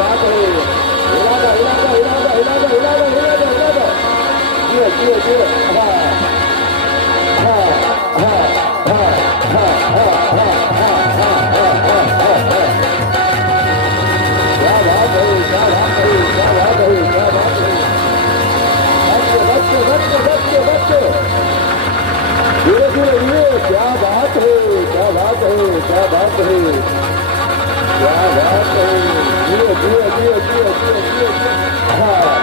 बात है हिला दो हिला दो हिला दो हिला दो हिला दो हिला दो हिला दो जियो जियो जियो हाँ हाँ हाँ हाँ हाँ हाँ हाँ हाँ हाँ हाँ हाँ हाँ क्या बात है क्या बात है क्या बात है क्या बात है बच्चे बच्चे बच्चे बच्चे धीरे धीरे धीरे क्या बात है क्या बात है क्या बात है क्या बात है जियो जियो जियो जियो जियो जियो हाँ